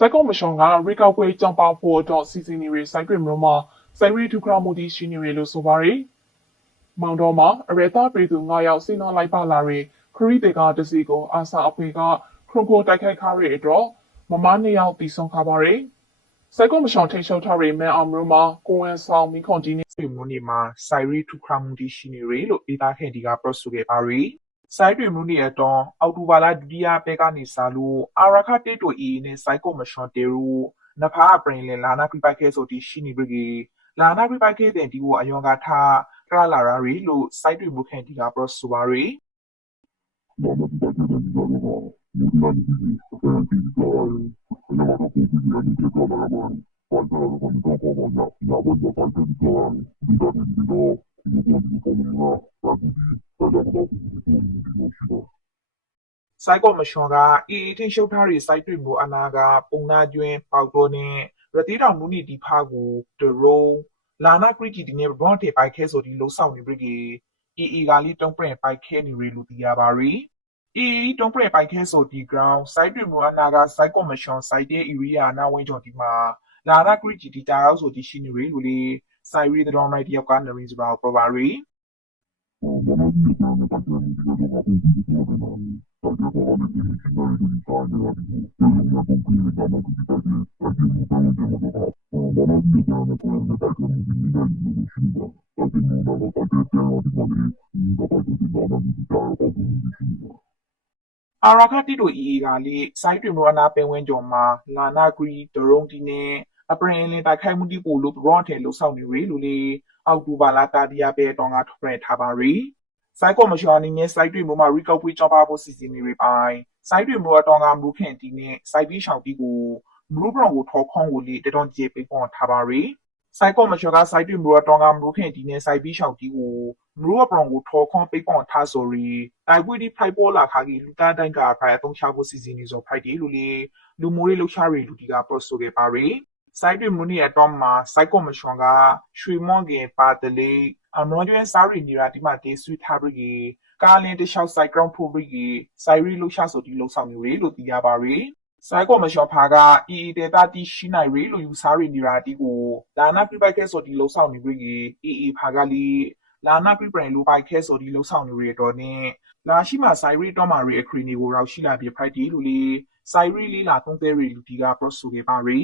စိုက်ကောမရှင်ကရေကောက်ပွဲကြောင်းပဖို့တော့စီစဉ်နေရစိုက်တွေမျိုးမှာစိုက်ရီဒုက္ခမှုတီရှိနေရလို့ဆိုပါရယ်မောင်တော်မှာအရေသားပြည်သူ9ယောက်စီနောလိုက်ပါလာတဲ့ခရီးတေကတစီကိုအာစာအဖေကခရုံကိုတိုက်ခိုက်ခါရတဲ့အတွက်မမနှစ်ယောက်တီဆုံးခါပါရယ်စိုက်ကောမရှင်ထိတ်ချုပ်ထားတဲ့မဲအောင်မျိုးမှာကိုဝန်ဆောင်မိခွန်တီနေဒီမျိုးနေမှာစိုက်ရီထုခရမှုတီရှိနေရလို့ဒေတာခင်ဒီကပရော့ဆိုခဲ့ပါရီ စိုက်တွေမျိုးနေအတောအောက်တိုဘာလဒုတိယပဲကနေစားလို့အာရခတေတိုအီနဲ့စိုက်ကိုမရှွန်တေရူနဖာပရင်လလာနာပြပိုက်ခဲဆိုတီရှိနေပြီလာနာပြပိုက်ခဲတဲ့ဒီကိုအယောင်ကထားထလာလာရီလို့စိုက်တွေမျိုးခင်ဒီကပရော့ဆိုပါရီလာ မပြီးတဲ့ဒီကတော့ဒီနာဒီဒီစပန်တီကတော့အနာတော့ပုံပြီးရတဲ့ကြောင့်လည်းဘာသာတော့ဘာတော့ဘာမှမရဘာလို့ဘာတိုင်ကြတယ်ဒီတော့ဒီတော့ဒီကိုဒီကိုမလာဘာဒီဘာတော့ဘာဒီကိုဒီလိုရှိတော့စိုက်ကောမရှွန်ကအေအေထင်းရှုပ်ထားတဲ့စိုက်တွေမျိုးအနာက ပုံနာကျွင်းပေါက်တော့နဲ့ရတိတော်မူနီဒီဖာကိုဒရိုလာနာကရီဂျီဒီနဲ့ဘော့တေပိုက်ခဲဆိုဒီလှုပ်ဆောင်နေပြီအေအေကလေးတုံးပရင်ပိုက်ခဲနေရလို့သိရပါရီအေအေတုံးပရင်ပိုက်ခဲဆိုဒီ ground စိုက်တွေမျိုးအနာကစိုက်ကောမရှွန်စိုက်တဲ့ area နာဝင်းကျော်ဒီမှာလာနာကရီဂျီဒီတာရောက်ဆိုဒီရှိနေရလို့လေ စိုက်ရီတဲ့တော်မိုက်တယောက်ကနရင်းစပါပေါ်ပါရီဘာလို့ဒီကတော့ဘာတိုင်ကြတယ်ဘာဒီဒီကိုတော့ဘာတော့ဘာလို့ဒီကိစ္စတွေဒီတိုင်းနေရတယ်ဒီလိုမျိုးပုံပြီးနေတာမှဒီတိုင်းအပြင်မှာတော့ဘာလို့ဘာလို့ဒီကတော့ကိုယ်နဲ့တိုက်နေနေနေနေရှိတော့အပြင်မှာတော့တိုက်တယ်တော့ဒီမှာဒီတော့ဒီတော့ဒီတော့တော့ဒီရှိတော့အာရာခတိတို့ဤကလေးစိုက်တွင်မရနာပင်ဝင်းကျော်မှာလာနာဂရီဒရုံတီနဲ့ အပရင်လင်တိုက်ခိုက်မှုတိပို့လို့ရော့တယ်လို့စောင့်နေရလို့လေအောက်တိုဘာလတာဒီယာပဲတောင်းကထွက်ရထားပါရီစိုက်ကောမရှောင်းအနေနဲ့စိုက်တွင်မမှာရီကောက်ပွေးကြောပါဖို့စီစဉ်နေရပိုင်းစိုက်တွင်မရတောင်းကမူခင်တီနဲ့စိုက်ပြီးရှောင်းတီကိုမလူဘရောင်ကိုထော်ခေါင်းကိုလေတတော်ကျေပိပွန်ထားပါရီစိုက်ကောမရှောကစိုက်တွင်မရတောင်းကမူခင်တီနဲ့စိုက်ပြီးရှောင်းတီကိုမလူဘရောင်ကိုထော်ခေါင်းပိပွန်ထားဆိုရီတိုက်ပွေးဒီဖိုက်ပေါ်လာခါကြီးလူသားတိုင်းကဖိုင်အသုံးချဖို့စီစဉ်နေဆိုဖိုက်တီလူလေလူမိုးလေးလှရှာရီလူတီကပရော့ဆိုခဲ့ပါရီ စိုက်တွင်မူနီအတော့မှာစိုက်ကောမရှောကရွှေမွန်ကင်ပါတလေးအမောကျွန်းစားရီနီရာဒီမှာတေးဆွေးထားပြီးကားလင်းတလျှောက်စိုက်ဂရောင်းထိုးပြီးကြီးစိုက်ရီလှရှာဆိုဒီလှဆောင်မျိုးတွေလို့သိရပါရီစိုက်ကောမရှောဖာကအီအီဒေတာတီရှိနိုင်ရီလို့ယူစားရီနီရာတီကိုလာနာပြပိုက်ခဲဆိုဒီလှဆောင်နေပြီးကြီးအီအီဖာကလီလာနာပြပရင်လိုပိုက်ခဲဆိုဒီလှဆောင်နေရီတော့နဲ့လာရှိမှာစိုက်ရီတော့မာရီအခရီနီကိုရောက်ရှိလာပြဖိုက်တီလူလေးစိုက်ရီလေးလာသုံးသေးရီလူဒီကပရော့ဆိုခဲ့ပါရီ